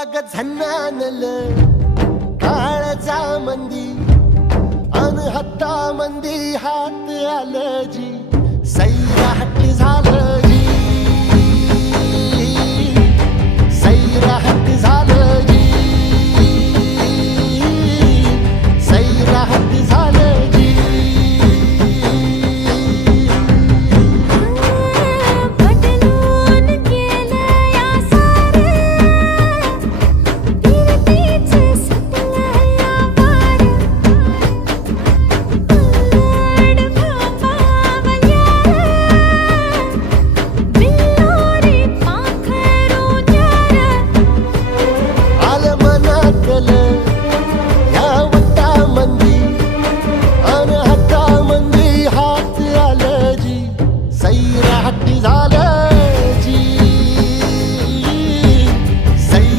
अग झन्नानल काळजा मंदी अन हत्ता मंदी हात आलं जी सैराट झालं जी सैराट